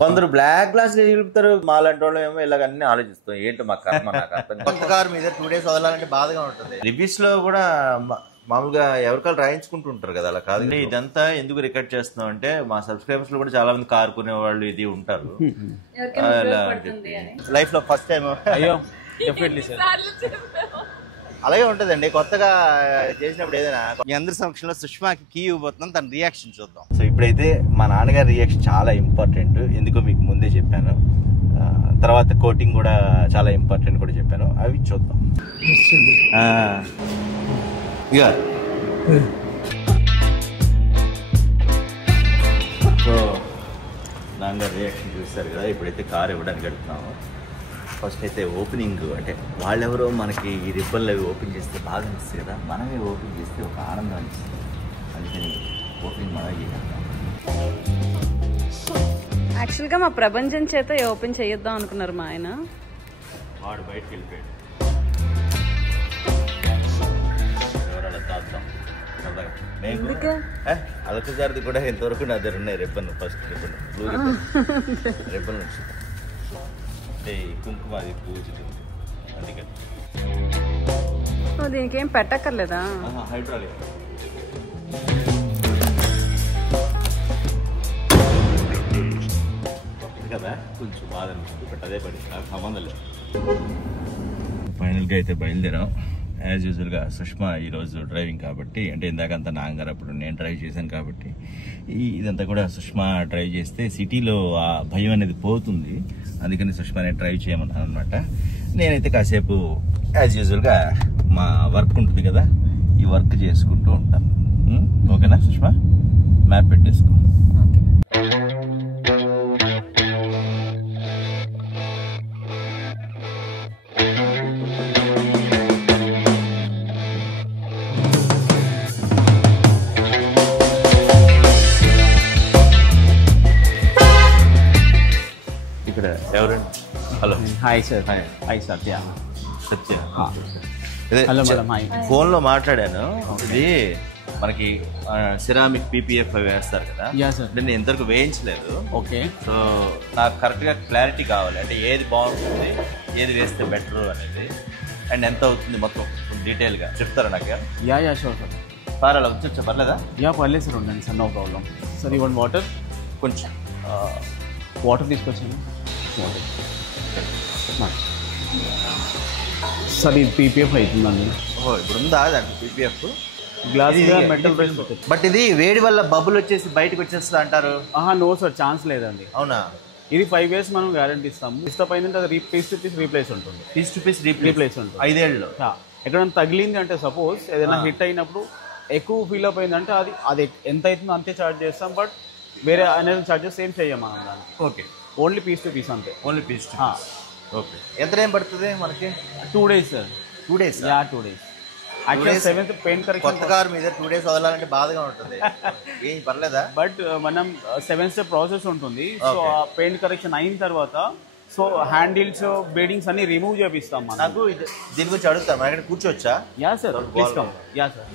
కొందరు black glass నిలుపుతారు, మాలాంటి వాళ్ళు ఏమో ఇలాగన్నీ ఆలోచిస్తాం. ఏంటో మా కర్మ, నాకు అర్థం కాదు. కొత్త కారు మీద 2 days వదలాలంటే బాధగా ఉంటుంది. రివ్యూస్ లో కూడా మామూలుగా ఎవరికాలు రాయించుకుంటూ ఉంటారు కదా, అలా కాదు. ఇదంతా ఎందుకు రికార్డ్ చేస్తున్నాం అంటే మా సబ్స్క్రైబర్స్ లో కూడా చాలా మంది కారు కొనే వాళ్ళు ఇది ఉంటారు. లైఫ్ లో ఫస్ట్ టైం అలాగే ఉంటుందండి. కొత్తగా చేసినప్పుడు ఏదైనా మీ అందరి సమక్షంలో సుష్మాకి కీ ఇవ్వబోతున్నాం, తన రియాక్షన్ చూద్దాం. సో ఇప్పుడైతే మా నాన్నగారి రియాక్షన్ చాలా ఇంపార్టెంట్, ఎందుకో మీకు ముందే చెప్పాను. తర్వాత కోటింగ్ కూడా చాలా ఇంపార్టెంట్ కూడా చెప్పాను, అవి చూద్దాం. ఇక సో నాన్నగారి రియాక్షన్ చూస్తారు కదా. ఇప్పుడైతే కార్ ఇవ్వడానికి వెళ్తున్నాము. ఫస్ట్ అయితే ఓపెనింగ్, అంటే వాళ్ళెవరో మనకి ఈ రిబ్బన్లు అవి ఓపెన్ చేస్తే బాగా అనిపిస్తుంది కదా, మనమే ఓపెన్ చేస్తే ఒక ఆనందం అనిపిస్తుంది. అందుకని ఓపెనింగ్ మనమే చేద్దాం. యాక్చువల్గా మా ప్రభంజన్ చేత ఓపెన్ చేయొద్దాం అనుకున్నారు మా ఆయన. వాడు బయటకు వెళ్ళిపోయాడు. ఎవరాడ తాద్దాం అదొక జారిది కూడా ఇంతవరకు నా దగ్గర ఉన్నాయి ribbon. First ribbon blue ribbon నుంచి కుంకుమ అది పూజలు, అందుకని దీనికి ఏం పెట్టక్కర్లేదా? హైడ్రాలిక్ కదా, కొంచెం బాధ అనిపిస్తుంది. బట్ అదే పడి నాకు సంబంధం లేదు. ఫైనల్గా అయితే బయలుదేరాం. యాజ్ యూజువల్గా సుష్మా ఈరోజు డ్రైవింగ్ కాబట్టి, అంటే ఇందాకంతా నాన్నగారు అప్పుడు నేను డ్రైవ్ చేశాను కాబట్టి ఇదంతా కూడా సుష్మా డ్రైవ్ చేస్తే సిటీలో ఆ భయం అనేది పోతుంది. అందుకని సుష్మానే డ్రైవ్ చేయమన్నాను అనమాట. నేనైతే కాసేపు యాజ్ యూజువల్గా మా వర్క్ ఉంటుంది కదా, ఈ వర్క్ చేసుకుంటూ ఉంటాను. ఓకేనా సుష్మా? మ్యాప్ పెట్టేసుకో. ఇక్కడ ఎవరండి? Hello. Hi sir. Hi Satya. Satya. Hello madam. Hi. ఫోన్లో మాట్లాడాను. ఇది మనకి సిరామిక్ పీపీఎఫ్ అవి వేస్తారు కదా. Yeah sir. నేను ఇంతవరకు వేయించలేదు. ఓకే. సో నాకు కరెక్ట్గా క్లారిటీ కావాలి, అంటే ఏది బాగుంటుంది, ఏది వేస్తే బెటర్ అనేది, అండ్ ఎంత అవుతుంది మొత్తం డీటెయిల్గా చెప్తారా నాకు? Yeah yeah sure sir. Sir అలా వచ్చి పర్లేదా? యా పర్లేదు సార్, ఉండండి సార్, నో ప్రాబ్లం. సార్ ఈ వన్ వాటర్, కొంచెం వాటర్ తీసుకొచ్చాను. వాటర్ సార్, ఇది పీపీఎఫ్ అవుతుందండి. ఓహో, ఇప్పుడు ఉందా దాంట్లో PPF? Glass metal brush. But ఇది వేడి వల్ల బబుల్ వచ్చేసి బయటకు వచ్చేస్తుంది అంటారు. నో సార్, ఛాన్స్ లేదండి. అవునా? ఇది 5 years మనం గ్యారంటీ ఇస్తాము. ఇష్టం పైన అది పీస్ టు పీస్ రీప్లేస్ ఉంటుంది. పీస్ టు పీస్ రీప్లేస్ ఉంటుంది 5 ఏళ్ళలో. ఎక్కడైనా తగిలింది అంటే, సపోజ్ ఏదైనా హిట్ అయినప్పుడు ఎక్కువ ఫీల్ అప్ అయిందంటే అది ఎంత అవుతుందో అంతే ఛార్జ్ చేస్తాం. బట్ వేరే అనేది ఛార్జెస్ ఏం చెయ్యం మనం దానికి. Okay, only piece to piece అంతే. Only piece to piece. Okay. ఎంత టైం పడుతుంది మనకి? 2 days sir. 2 days? Yeah 2 days. Actually 7th paint correction. కొత్త కారు మీద 2 days వదలాలంటే బాధగా ఉంటుంది. ఏం పర్లేదా? బట్ మనం 7 step ప్రాసెస్ ఉంటుంది. సో ఆ పెయింట్ కరెక్షన్ అయిన తర్వాత సో హ్యాండిల్స్, బేడింగ్స్ అన్ని రిమూవ్ చేపిస్తాం మనం. నాకు దీని గురించి అడుగుతాం, అక్కడ కూర్చోవచ్చా? Yeah sir, please come. Yeah sir.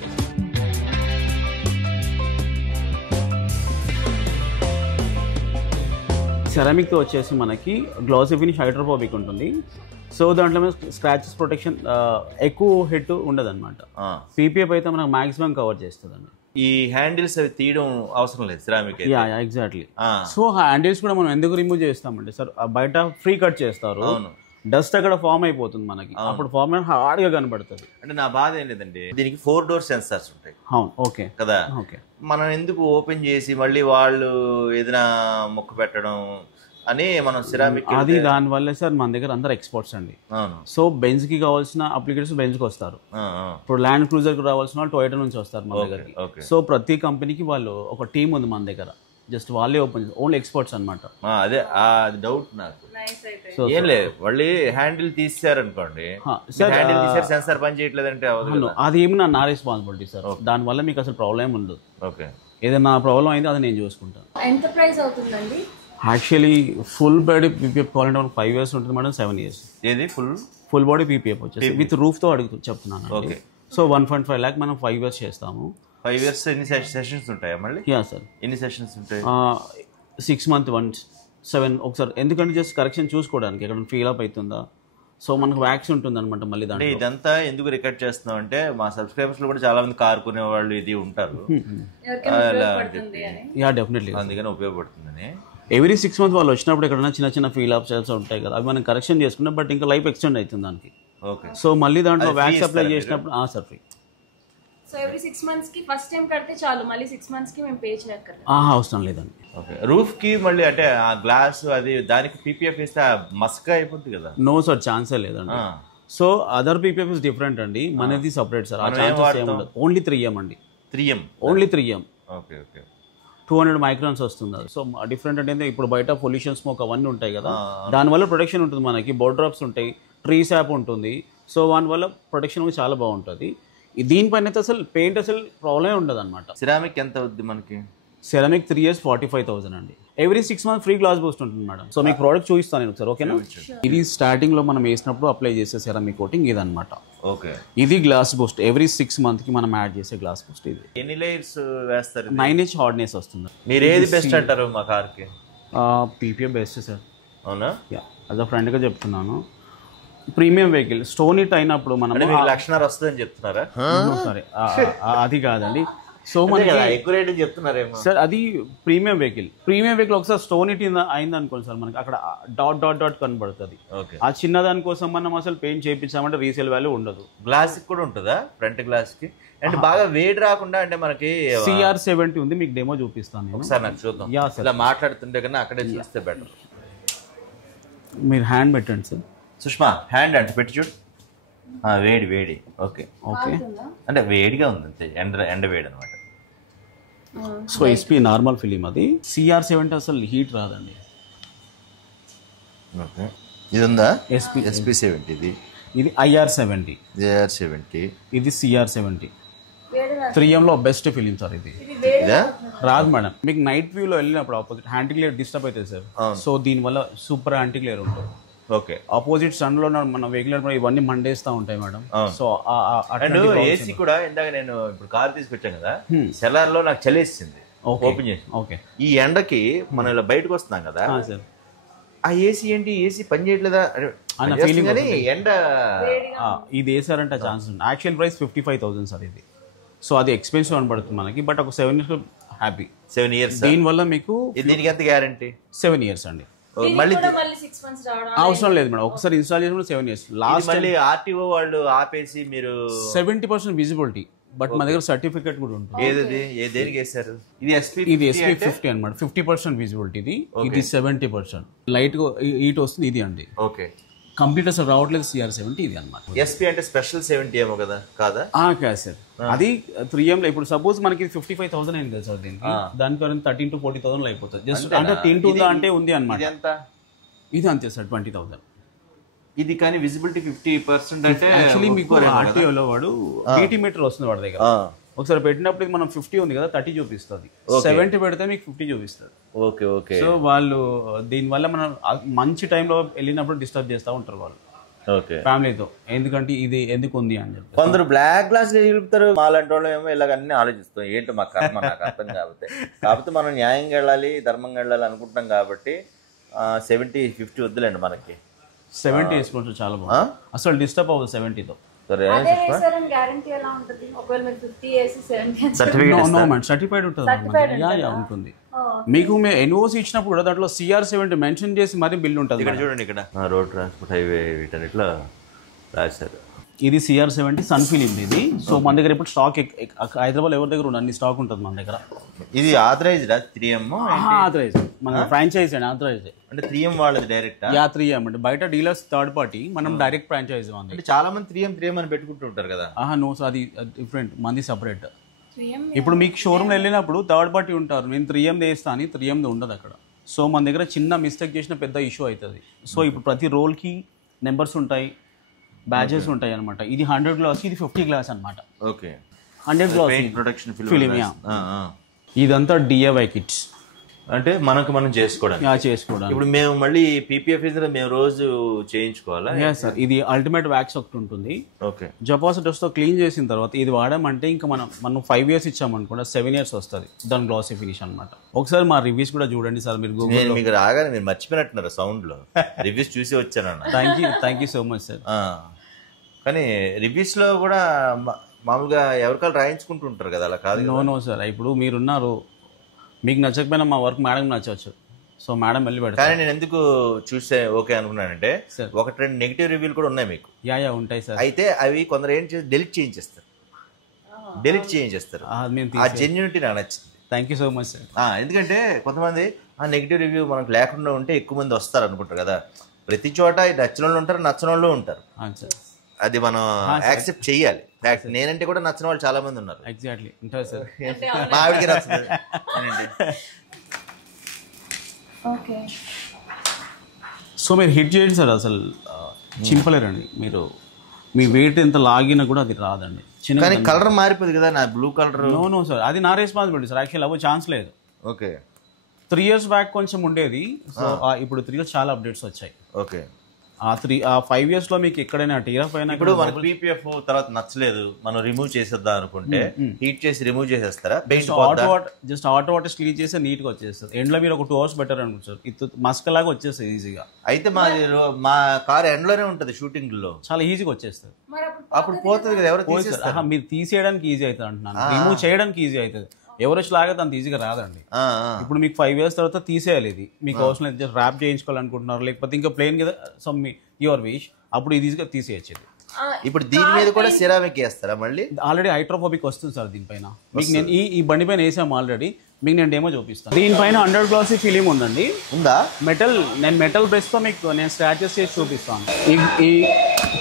సెరామిక్తో వచ్చేసి మనకి గ్లాసీ ఫినిష్ హైడ్రోఫోబిక్ ఉంటుంది. సో దాంట్లో స్క్రాచెస్ ప్రొటెక్షన్ ఎక్కువ హిట్ ఉండదు అనమాట. పీపీఎఫ్ అయితే మనకు మాక్సిమం కవర్ చేస్తుందండి. ఈ హ్యాండిల్స్ అవి తీయడం అవసరం లేదు ceramic. Yeah yeah exactly. So handles కూడా మనం ఎందుకు రిమూవ్ చేస్తామండి సార్, బయట ఫ్రీ కట్ చేస్తారు, డస్ట్ అక్కడ ఫామ్ అయిపోతుంది మనకి, అప్పుడు ఫామ్ హార్డ్ గా కనబడుతుంది. అంటే నా బాధ ఏం లేదండి, దీనికి 4 door సెన్సార్స్ ఉంటాయి. ఓకే కదా. ఓకే. మనం ఎందుకు ఓపెన్ చేసి మళ్ళీ వాళ్ళు ఏదైనా ముక్క పెట్టడం అని మనం సిరామిక్ అది దాని వల్లే సార్ మన దగ్గర అందరు ఎక్స్పర్ట్స్ అండి. సో బెంజ్ కి కావాల్సిన అప్లికేషన్స్ బెంజ్ కి వస్తారు. ఇప్పుడు ల్యాండ్ క్రూజర్ కి రావాల్సిన వాళ్ళు టొయోటా నుంచి వస్తారు మన దగ్గరికి. సో ప్రతి కంపెనీకి వాళ్ళు ఒక టీమ్ ఉంది మన దగ్గర, జస్ట్ వాళ్ళే ఓపెన్ ఓన్లీ ఎక్స్పర్ట్స్ అనమాట. అదే డౌట్ నాకు. ఏం లేదు, మళ్ళీ హ్యాండిల్ తీసారనుకోండి, హ్యాండిల్ తీసారు సెన్సార్ పని చేయట్లేదంటే అది ఏమి నా రెస్పాన్సిబిలిటీ సార్. దాని వల్ల మీకు అసలు ప్రాబ్లం ఉండదు. ఓకే. ఏదైనా ప్రాబ్లం అయింది అది నేను చూసుకుంటాను. ఎంత ప్రైస్ అవుతుందండి? యాక్చువల్లీ ఫుల్ బాడీ పీపీఎఫ్ కావాలంటే మనకు 5 years ఉంటుంది మేడం, 7 years. ఏది ఫుల్ బాడీ పీపీఎఫ్ వచ్చేసి విత్ రూఫ్ తో చెప్తున్నాను. ఓకే. సో 1.5 lakh మనం 5 years చేస్తాము. 5 years ఎన్ని సెషన్స్ ఉంటాయా మళ్ళీ? Yeah sir. ఎన్ని సెషన్స్ ఉంటాయి? 6 months once. 7 ఒకసారి, ఎందుకంటే జస్ట్ కరెక్షన్ చూసుకోవడానికి ఎక్కడ ఫీల్ అప్ అవుతుందా. సో మనకు వ్యాక్స్ ఉంటుంది అనమాట మళ్ళీ అంటే దాంట్లో. ఇదంతా ఎందుకు రికార్డ్ చేస్తున్నాం అంటే మా సబ్స్క్రైబర్స్ లో కూడా చాలా మంది కార్ కొనే వాళ్ళు ఇది ఉంటారు, యా డెఫినెట్లీ అందుకని ఉపయోగపడుతుందని. ఎవ్రీ 6 months వాళ్ళు వచ్చినప్పుడు ఎక్కడైనా చిన్న చిన్న ఫీల్ అప్ సెల్స్ ఉంటాయి కదా, అవి మనం కరెక్షన్ చేసుకున్నాం, బట్ ఇంకా లైఫ్ ఎక్స్టెండ్ అవుతుంది దానికి. ఓకే, సో మళ్ళీ దాంట్లో వ్యాక్స్ అప్లై చేసినప్పుడు sir free. So every 6 months కి ఫస్ట్ టైం కడితే చాలు, మళ్ళీ 6 months కి మేము పే చేయక్కర్లేదు. అవసరం లేదండి. ఓకే, రూఫ్ కి మళ్ళీ అంటే ఆ గ్లాస్ అది దానికి పీపీఎఫ్ ఇస్తే మస్కా అయిపోతుంది కదా? నో సార్, ఛాన్సే లేదండి. So other PPF is different అండి, మనది సపరేట్ సార్. ఆ ఛాన్సెస్ ఏమి ఉండదు. ఓన్లీ 3M అండి. 3M only 3M. Okay okay. 200 microns వస్తుంది అది. సో డిఫరెంట్ అంటే ఇప్పుడు బయట పొల్యూషన్ స్మోక్ అవన్నీ ఉంటాయి కదా, దానివల్ల ప్రొటెక్షన్ ఉంటుంది మనకి. బోర్డ్ డ్రాప్స్ ఉంటాయి, ట్రీ శాప్ ఉంటుంది, సో వాటి వల్ల ప్రొటెక్షన్ చాలా బాగుంటుంది. దీనిపైన అయితే అసలు పెయింట్ అసలు ప్రాబ్లమే ఉండదు అనమాట. సిరామిక్ ఎంత అవుద్ది మనకి? సెరామిక్ 3 years 45,000 అండి. Every 6 months free glass Boost ఉంటుంది మేడం. సో మీకు ప్రోడక్ట్ చూపిస్తాను నేను ఒకసారి, ఓకేనా? ఇది స్టార్టింగ్ లో మనం వేసినప్పుడు అప్లై చేసే సెరామిక్ కోటింగ్ ఇది అనమాట. ఓకే, ఇది గ్లాస్ బూస్ట్. ఎవ్రీ 6 months కి మనం యాడ్ చేసే గ్లాస్ బూస్ట్ ఇది. ఎన్ని లేయర్స్ వేస్తారు? 9 inch హార్డ్నెస్ వస్తుంది. మీరు ఏది బెస్ట్ అంటారు మా కార్ కి? PPF best sir. అవునా? యా, యాజ్ అ ఫ్రెండ్ గా చెప్తున్నాను. ప్రీమియం వెహికల్ స్టోన్ ఇట్ అయినప్పుడు మనం లక్షణాలు వస్తుందని చెప్తున్నారా? సారీ, అది కాదండి. సో మన ఎక్కువ రేట్ చెప్తున్నారేమో సార్, అది ప్రీమియం వెహికల్ ఒకసారి స్టోన్ ఇట్ అయింది అనుకోండి సార్, మనకి అక్కడ డాట్ కనబడుతుంది. ఆ చిన్న దాని కోసం మనం అసలు పెయింట్ చేయించామంటే రీసేల్ వాల్యూ ఉండదు. గ్లాస్ కూడా ఉంటుందా ఫ్రంట్ గ్లాస్ కి? అండ్ బాగా వేడి రాకుండా అంటే మనకి CR70 ఉంది, మీకు డెమో చూపిస్తాను ఒకసారి. నాకు చూద్దాం. యా సార్, ఇలా మాట్లాడుతుంటే కన్నా అక్కడే చూస్తే బెటర్. మీరు హ్యాండ్ పెట్టండి సార్. సుష్మా హ్యాండ్ అంటే పెట్టి చూడు. వేడి. ఓకే ఓకే, అంటే వేడిగా ఉంది అంతే, ఎండ వేడి అనమాట. సో SP నార్మల్ ఫిలిం అది. CR70 అసలు హీట్ రాదండి. ఓకే, ఇది ఉందా? SP70. ఇది IR70. ఇది CR70. 3M లో బెస్ట్ ఫిలిం సార్ ఇది. రాదు మేడం, మీకు నైట్ వ్యూ లో వెళ్ళినప్పుడు ఆపోజిట్ యాంటీ గ్లేర్ డిస్టర్బ్ అవుతుంది సార్. సో దీనివల్ల సూపర్ యాంటీ గ్లేర్ ఉంటుంది. ఓకే, ఆపోజిట్ సన్ లో మన వెహికల్ ఇవన్నీ మండేస్తా ఉంటాయి మేడం. సో ఏసీ కూడా ఇందాక నేను ఇప్పుడు కార్ తీసుకొచ్చాను కదా, సెల్లార్ లో నాకు చలేసింది ఓపెన్ చేసి. ఓకే, ఈ ఎండకి మనం ఇలా బయటకు వస్తున్నాం కదా, ఆ ఏసీ ఏంటి ఏసీ పని చేయట్లేదా ఎండ ఇది వేసారంటే ఛాన్స్ ఉంది. యాక్చువల్ ప్రైస్ 55,000 సార్ ఇది. సో అది ఎక్స్పెన్సివ్ అని పడుతుంది మనకి, బట్ ఒక 7 years హ్యాపీ. 7 years దీనివల్ల మీకు దీనికి ఎంత గ్యారంటీ? 7 years అండి. మళ్ళీ 6 months రావడం అవసరం లేదు మేడం, ఒకసారి ఇన్స్టాల్ చేసిన 7 years. లాస్ట్ మళ్ళీ ఆర్టీఓ వాళ్ళు ఆపేసి మీరు 70% విజిబిలిటీ, బట్ మా దగ్గర సర్టిఫికేట్ కూడా ఉంటుంది. ఏది దేనికి వేసారు? ఇది SP50 అనమాట. 50% విజిబిలిటీ ఇది 70%. లైట్ హీట్ వస్తుంది ఇది అండి. ఓకే, కంప్లీట్ అసలు రావట్లేదు. CR70 ఇది అనమాట. SP అంటే స్పెషల్ 70 ఏమో కదా? కాదా? కాదు సార్, అది 3M లో ఇప్పుడు సపోజ్ మనకి 55,000 అయింది కదా సార్, దీనికి దానికి 13 to 40,000 అయిపోతుంది. జస్ట్ అంటే టింట్ ఉందా అంటే ఉంది అనమాట. ఇది అంతే సార్ 20,000. ఇది కానీ విజిబిలిటీ 50% అంటే యాక్చువల్లీ మీకు ఆర్టీఓలో వాడు BT మీటర్ వస్తుంది వాడి దగ్గర. ఒకసారి పెట్టినప్పుడు ఇది మనం 50 ఉంది కదా, 30 చూపిస్తుంది. 70 పెడితే మీకు 50 చూపిస్తుంది. Okay okay. సో వాళ్ళు దీనివల్ల మనం మంచి టైంలో వెళ్ళినప్పుడు డిస్టర్బ్ చేస్తూ ఉంటారు వాళ్ళు ఫ్యామిలీతో, ఎందుకంటే ఇది ఎందుకు ఉంది అని చెప్పి. కొందరు బ్లాక్ గ్లాస్ చూపుతారు, మాలాంటి వాళ్ళు ఏమో ఇలాగ అన్ని ఆలోచిస్తాం. ఏంటో మా కర్మ, నాకు అర్థం కాకపోతే మనం న్యాయంగా వెళ్ళాలి, ధర్మంగా వెళ్ళాలి అనుకుంటున్నాం కాబట్టి 70-50 వద్దులేండి మనకి. 70 వేసుకుంటే చాలా బాగుంది, అసలు డిస్టర్బ్ అవ్వదు 70తో. సర్టిఫైడ్ ఉంటుంది. మీకు NOC ఇచ్చినప్పుడు కూడా దాంట్లో CR70 మెన్షన్ చేసి మరీ బిల్ ఉంటుంది. ఇక్కడ చూడండి, ఇక్కడ రోడ్ ట్రాన్స్పోర్ట్ హైవే వీటన్నిటిలో రాశారు. ఇది CR70 సన్ ఫిలిం ఇది. సో మన దగ్గర ఇప్పుడు స్టాక్ హైదరాబాద్ ఎవరి దగ్గర అన్ని స్టాక్ ఉంటుంది మన దగ్గర. ఇది ఆథరైజ్డ్ 3M? ఆథరైజ్, మన ఫ్రాంచైజ్ అండి. ఆథరైజ్ అంటే 3M వాళ్ళది డైరెక్ట్? 3M అంటే బయట డీలర్స్ థర్డ్ పార్టీ, మనం డైరెక్ట్ ఫ్రాంచైజ్. అంటే చాలా మంది 3M అని పెట్టుకుంటూ ఉంటారు కదా. నో సార్, అది డిఫరెంట్, మంది సపరేట్. ఇప్పుడు మీకు షోరూమ్ వెళ్ళినప్పుడు థర్డ్ పార్టీ ఉంటారు, నేను 3M వేస్తా అని 3M ఉండదు అక్కడ. సో మన దగ్గర చిన్న మిస్టేక్ చేసిన పెద్ద ఇష్యూ అవుతుంది. సో ఇప్పుడు ప్రతి రోల్కి నెంబర్స్ ఉంటాయి, బ్యాచెస్ ఉంటాయి అనమాట. ఇది 100 గ్లాస్, ఇది 50 గ్లాస్ అనమాట. Okay, 100 glass protection film. ఇదంతా DIY కిట్స్. అంటే మనకు మనం చేసుకోవడానికి. చేసుకోవడానికి. ఇప్పుడు మేము మళ్ళీ పీపీఎఫ్ మేము రోజు చేయించుకోవాలా? సార్ ఇది అల్టిమేట్ వ్యాక్స్ ఒకటి ఉంటుంది. ఓకే. జపాస్ డస్ట్ తో క్లీన్ చేసిన తర్వాత ఇది వాడామంటే ఇంకా మనం 5 years ఇచ్చామనుకోండి 7 years వస్తుంది దాని గ్లాసీ ఫినిష్ అనమాట. ఒకసారి మా రివ్యూస్ కూడా చూడండి సార్ మీరు గూగుల్. నేను మీకు రాగానే మీరు మర్చిపోయినట్టున్నారు సౌండ్ లో రివ్యూస్ చూసి వచ్చానన్న. Thank you so much sir. కానీ రివ్యూస్ లో కూడా మామూలుగా ఎవరికాలు రాయించుకుంటుంటారు కదా, అలా కాదు. నో సార్, ఇప్పుడు మీరున్నారు, మీకు నచ్చకపోయినా మా వర్క్ మేడం నచ్చవచ్చు, సో మేడం వెళ్ళి పెడతారు. కానీ నేను ఎందుకు చూస్తే ఓకే అనుకున్నానంటే 1-2 నెగిటివ్ రివ్యూలు కూడా ఉన్నాయి మీకు. యా ఉంటాయి సార్. అయితే అవి కొందరు ఏం చేసి డెలిట్ చేయించేస్తారు. ఆ జెన్యూనిటీ నాకు నచ్చింది. Thank you so much sir. ఎందుకంటే కొంతమంది ఆ నెగిటివ్ రివ్యూ మనకు లేకుండా ఉంటే ఎక్కువ మంది వస్తారు అనుకుంటారు కదా. ప్రతి చోట నచ్చిన వాళ్ళు ఉంటారు, నచ్చని వాళ్ళు ఉంటారు. అది మనం యాక్సెప్ట్ చెయ్యాలి. నేనంటే కూడా నచ్చిన వాళ్ళు చాలా మంది ఉన్నారు. ఎగ్జాక్ట్లీ ఉంటారు సార్. మా ఆవిడకి నచ్చింది. సో మీరు హిట్ చేయండి సార్, అసలు చింపలేరండి. మీరు మీ వెయిట్ ఎంత లాగినా కూడా అది రాదండి. కానీ కలర్ మారిపోయింది కదా నా బ్లూ కలర్. నో సార్, అది నా రెస్పాన్సిబిలిటీ సార్. యాక్చువల్లీ అవ్వ ఛాన్స్ లేదు. ఓకే. 3 years బ్యాక్ కొంచెం ఉండేది. సో ఇప్పుడు 3 years చాలా అప్డేట్స్ వచ్చాయి. ఓకే. ఆ 5 years లో మీకు ఎక్కడైనా టీరఫ్ అయినా ఇప్పుడు మనకి పీపీఎఫ్ తర్వాత నచ్చలేదు, మనం రిమూవ్ చేసేద్దాం అనుకుంటే హీట్ చేసి రిమూవ్ చేసేస్తారా? జస్ట్ ఆటో వాటర్ క్లీన్ చేస్తే నీట్ గా వచ్చేస్తుంది. ఎండ్లో మీరు ఒక 2 hours బెటర్ అనుకుంటారు, ఇది మస్క్ లాగా వచ్చేస్తుంది ఈజీగా. అయితే మా కార్ ఎండ్లోనే ఉంటది షూటింగ్ లో, చాలా ఈజీగా వచ్చేస్తుంది. అప్పుడు పోతుంది కదా, ఎవరు మీరు తీసేయడానికి ఈజీ అవుతుంది అంటున్నాను, రిమూవ్ చేయడానికి ఈజీ అవుతుంది. ఎవరెస్ట్ లాగా అంత ఈజీగా రాదండి. ఇప్పుడు మీకు 5 years తర్వాత తీసేయాలి. ఇది మీకు అవసరం లేదు, జస్ట్ ర్యాప్ చేయించుకోవాలనుకుంటున్నారు, లేకపోతే ఇంకా ప్లేన్ కదా సమ్ యువర్ విష్, అప్పుడు ఇది ఈజీగా తీసేయచ్చు. ఇప్పుడు దీని మీద కూడా సిరామిక్ వేస్తారా మళ్ళీ? ఆల్రెడీ హైడ్రోఫోబిక్ వస్తుంది సార్ దీనిపైన. మీకు నేను ఈ బండి పైన వేసాము ఆల్రెడీ, మీకు నేను డేమో చూపిస్తాను. దీనిపైన 100 glossy ఫిలిం ఉందండి. ఉందా? నేను మెటల్ బ్రష్ తో మీకు నేను స్క్రాచెస్ చేసి చూపిస్తాను. ఈ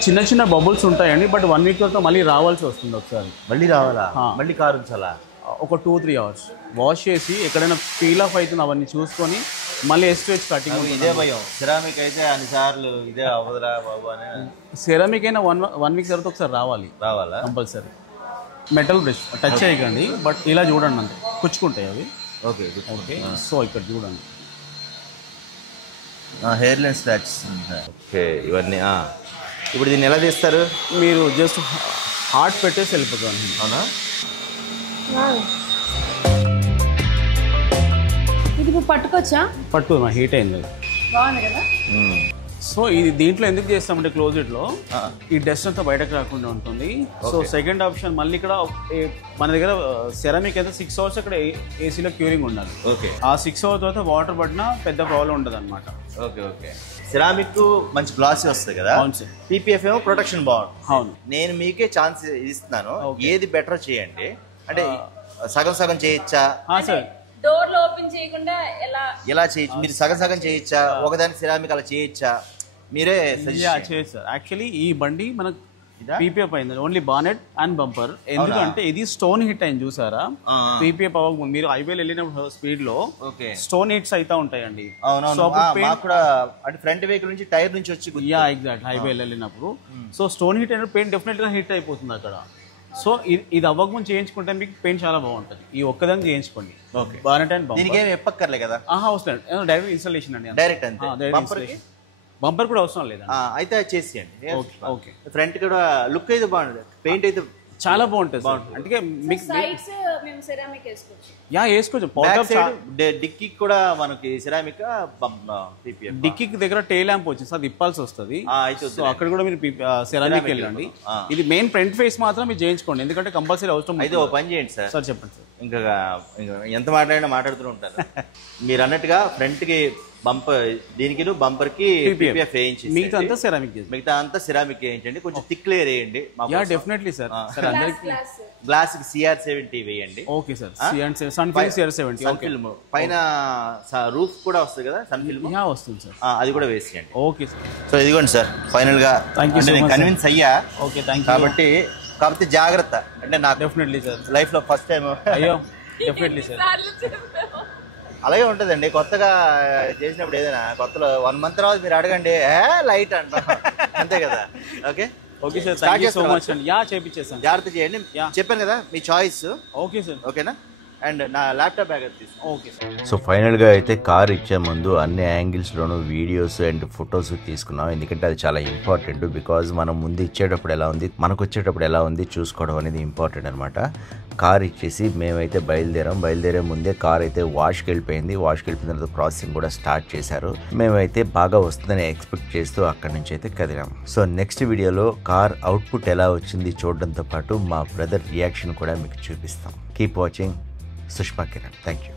చిన్న చిన్న బబుల్స్ ఉంటాయండి, బట్ 1 week తర్వాత మళ్ళీ రావాల్సి వస్తుంది. ఒకసారి మళ్ళీ రావాలా? మళ్ళీ కారు ఉంచాలా? ఒక 2-3 hours వాష్ చేసి ఎక్కడైనా పీల్ ఆఫ్ అవుతుంది అవన్నీ చూసుకొని మళ్ళీ ఎస్ట్రేజ్ కటింగ్. ఇదే భయం, సిరామిక్ అయితే అన్నిసార్లు ఇదే అవ్వదురా బాబు అని. సిరామిక్ అయినా 1 week తర్వాత ఒకసారి రావాలా కంపల్సరీ. మెటల్ బ్రష్ టచ్ చేయకండి, బట్ ఇలా చూడండి, అంతే కుచ్చుకుంటాయి అవి. ఓకే. సో ఇక్కడ చూడండి, హెయిర్ లైన్ స్క్రాచెస్. ఓకే. ఇవన్నీ ఇప్పుడు దీన్ని ఎలా తీస్తారు? మీరు జస్ట్ హార్ట్ పెట్టేసి వెళ్ళిపోతాను. అవునా? ఇది పట్టుకోవచ్చా? పట్టు హీట్ అయింది. బాగుంది కదా. సో ఇది దీంట్లో ఎందుకు చేస్తామంటే క్లోజెట్ లో ఈ డస్ట్ అంతా బయటకు రాకుండా ఉంటుంది. సో సెకండ్ ఆప్షన్ మళ్ళీ ఇక్కడ మన దగ్గర సెరామిక్ అయితే 6 hours అక్కడ ఏసీలో క్యూరింగ్ ఉండాలి. ఓకే. ఆ 6 hours తర్వాత వాటర్ పడినా పెద్ద ప్రాబ్లం ఉండదు అనమాట. ఓకే. సిరామిక్ మంచి గ్లాసీ వస్తుంది కదా. అవును సార్. పీపీఎఫ్ ఏమో ప్రొటెక్షన్ బాగుంటుంది. అవును. నేను మీకే ఛాన్స్ ఇస్తున్నాను, ఏది బెటర్ చేయండి. అంటే సగం చేయొచ్చా? సార్ డోర్ ఓపెన్ చేయకుండా ఎలా చేయొచ్చు? మీరు సగం చేయొచ్చా? ఒకదాని సిరామిక్ అలా చేయొచ్చా? మీరే చేయొచ్చు సార్. యాక్చువల్లీ ఈ బండి మనకు పీపీఎఫ్ అయింది ఓన్లీ బానెట్ అండ్ బంపర్. ఎందుకంటే ఇది స్టోన్ హిట్ అయింది చూసారా. పీపీఎఫ్ అవ్వకముందు మీరు హైవేలో వెళ్ళినప్పుడు స్పీడ్ లో స్టోన్ హిట్స్ అయితే ఉంటాయండి. అంటే ఫ్రంట్ వెహికల్ నుంచి టైర్ నుంచి వచ్చి ఎగ్జాక్ట్ హైవేలో వెళ్ళినప్పుడు. సో స్టోన్ హిట్ అయినప్పుడు పెయింట్ డెఫినెట్ గా హిట్ అయిపోతుంది అక్కడ. సో ఇది అవ్వకముందు చేయించుకుంటే మీకు పెయింట్ చాలా బాగుంటుంది. ఈ ఒక్కదాన్ని చేయించుకోండి. బానెట్ అండ్ బంపర్ ఎప్పక్కర్లే కదా. అవసరం డైరెక్ట్ ఇన్స్టాలేషన్ అండి. డైరెక్ట్ అంతే. బంపర్ కూడా అవసరం లేదా? అయితే అది చేసేయండి. ఓకే. ఫ్రంట్ కూడా లుక్ అయితే బాగుంటుంది, పెయింట్ అయితే చాలా బాగుంటుంది. అంటే మీకు వేసుకోవచ్చు. డిక్కీ కూడా మనకి సిరామిక్. డిక్కీ దగ్గర టైల్ ల్యాంప్ వచ్చింది, అది ఇప్పాల్సి వస్తుంది. సో అక్కడ కూడా మీరు సిరామిక్ వెళ్ళండి. ఇది మెయిన్ ఫ్రంట్ ఫేస్ మాత్రం మీరు చేయించుకోండి, ఎందుకంటే కంపల్సరీ అవసరం. అయితే ఓ పని చేయండి సార్. సార్ చెప్పండి సార్. ఇంకా ఎంత మాట్లాడుతూ ఉంటారు. మీరు అన్నట్టుగా ఫ్రంట్ కి బంపర్, దీనికి బంపర్ కి పీపీఎఫ్ వేయించి మిగతా అంతా సిరామిక్ వేయించండి. కొంచెం థిక్ లేయర్ వేయండి. Definitely sir. గ్లాస్ కి CR70 వేయండి. Okay sir. Sun film CR70 sun film పైన రూఫ్ కూడా వస్తుంది కదా, సన్ ఫిల్మ్ వస్తుంది సార్. అది కూడా వేసేయండి. Okay sir. సో ఇదిగోండి సార్, ఫైనల్ గా కన్విన్స్ అయ్యా. Okay, thank you. కాబట్టి జాగ్రత్త. అంటే నాకు డెఫినెట్లీ సార్ లైఫ్ లో ఫస్ట్ టైం. అయ్యో డెఫినెట్లీ సార్. అలాగే ఉంటుందండి, కొత్తగా చేసినప్పుడు ఏదైనా కొత్తలో 1 month తర్వాత మీరు అడగండి లైట్ అంటాం, అంతే కదా. Okay okay sir, thank you so much అండి. చేపించేస్తాను. జాగ్రత్త చేయండి. చెప్పాను కదా మీ చాయిస్. Okay sir. ఓకేనా? అండ్ నా ల్యాప్టాప్ బ్యాగ్ అది తీసుకో. Okay sir. సో ఫైనల్గా అయితే కార్ ఇచ్చే ముందు అన్ని యాంగిల్స్లోనూ వీడియోస్ అండ్ ఫొటోస్ తీసుకున్నాం. ఎందుకంటే అది చాలా ఇంపార్టెంట్. బికాజ్ మనం ముందు ఇచ్చేటప్పుడు ఎలా ఉంది, మనకు వచ్చేటప్పుడు ఎలా ఉంది చూసుకోవడం అనేది ఇంపార్టెంట్ అనమాట. కార్ ఇచ్చేసి మేమైతే బయలుదేరే ముందే కార్ అయితే వాష్కి వెళ్ళిపోయింది. వాష్కి వెళ్ళిపోయిన తర్వాత ప్రాసెసింగ్ కూడా స్టార్ట్ చేశారు. మేమైతే బాగా వస్తుందని ఎక్స్పెక్ట్ చేస్తూ అక్కడి నుంచి అయితే కదిలాం. సో నెక్స్ట్ వీడియోలో కార్ అవుట్పుట్ ఎలా వచ్చింది చూడడంతో పాటు మా బ్రదర్ రియాక్షన్ కూడా మీకు చూపిస్తాం. Keep watching Sushma Kiran. Thank you.